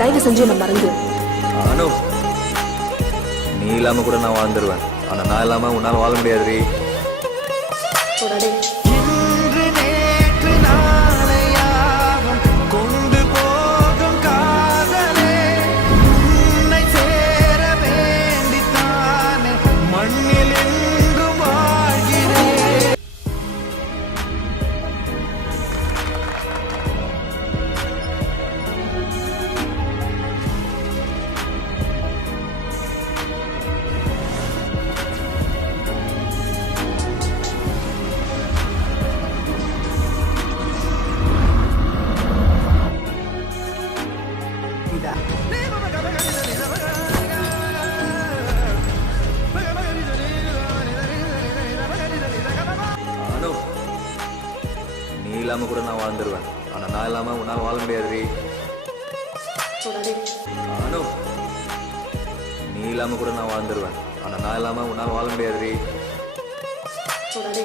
தயவு செஞ்சு என்ன மறந்து. அனு, நீ இல்லாம கூட நான் வாழ்ந்துருவேன். ஆனா நான் இல்லாம உன்னால வாழ முடியாதுரி. போடாடே. அனு, நீ இல்லாம கூட நான் வாழ்ந்துருவேன். ஆனா நான் இல்லாம உன்னால வாழ முடியாதுரி. போடாடே. அனு, நீ இல்லாம கூட நான் வாழ்ந்துருவேன். ஆனா நான் இல்லாம உன்னால வாழ முடியாதுரி. போடாடே.